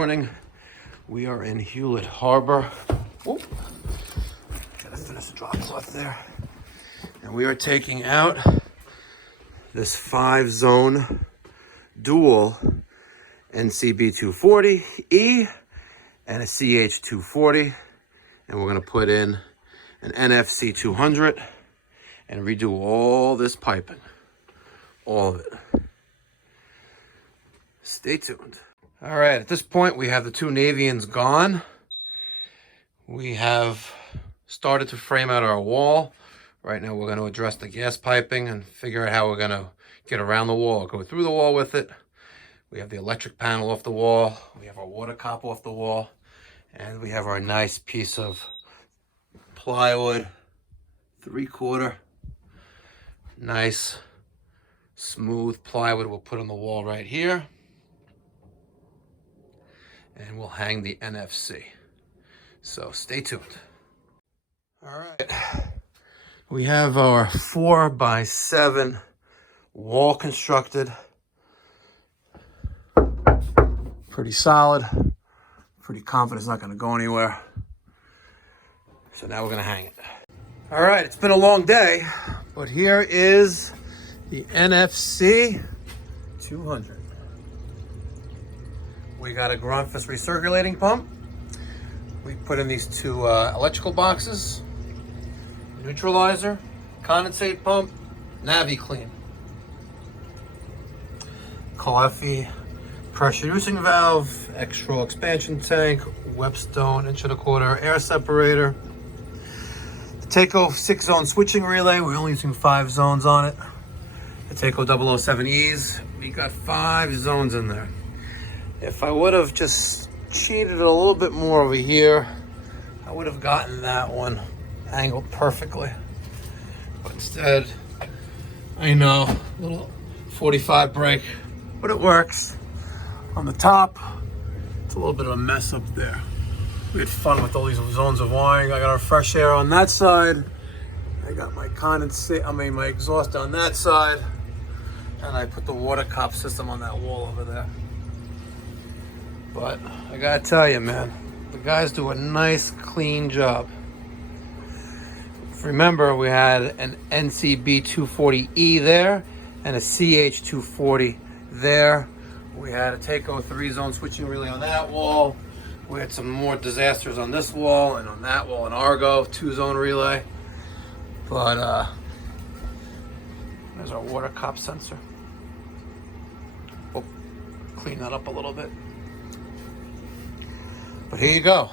morning. We are in Hewlett Harbor. Whoop. Gotta finish the drop cloth there. And we are taking out this 5-zone dual NCB 240e and a CH-240. And we're gonna put in an NFC 200 and redo all this piping. All of it. Stay tuned. All right, at this point we have the two Naviens gone. We have started to frame out our wall. Right now we're going to address the gas piping and figure out how we're going to get around the wall, go through the wall with it. We have the electric panel off the wall. We have our water cop off the wall. And we have our nice piece of plywood, 3/4. Nice, smooth plywood we'll put on the wall right here. And we'll hang the NFC. So stay tuned. All right. We have our 4x7 wall constructed. Pretty solid. Pretty confident it's not going to go anywhere. So now we're going to hang it. All right, it's been a long day, but here is the NFC 200. We got a Grundfos recirculating pump. We put in these two electrical boxes, neutralizer, condensate pump, Navien clean. Coffee, pressure reducing valve, extra expansion tank, Webstone 1.25" air separator. The Taco 6-zone switching relay, we're only using 5 zones on it. The Taco 007Es, we got 5 zones in there. If I would have just cheated a little bit more over here, I would have gotten that one angled perfectly. But instead, I know, little 45 break, but it works. On the top, it's a little bit of a mess up there. We had fun with all these zones of wiring. I got our fresh air on that side. I got my my exhaust on that side. And I put the water cop system on that wall over there. But I gotta tell you, man, the guys do a nice, clean job. Remember, we had an NCB 240e there and a CH-240 there. We had a Taco 3-zone switching relay on that wall. We had some more disasters on this wall and on that wall, an Argo 2-zone relay. But there's our water cop sensor. Oh, clean that up a little bit. But here you go.